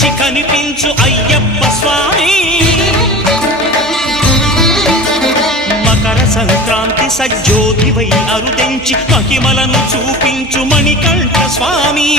మించి కనిపించు అయ్యప్ప స్వామి మకర సంక్రాంతి సజ్జోతివై అరుదెంచి మహిమలను చూపించు మణికంఠ స్వామి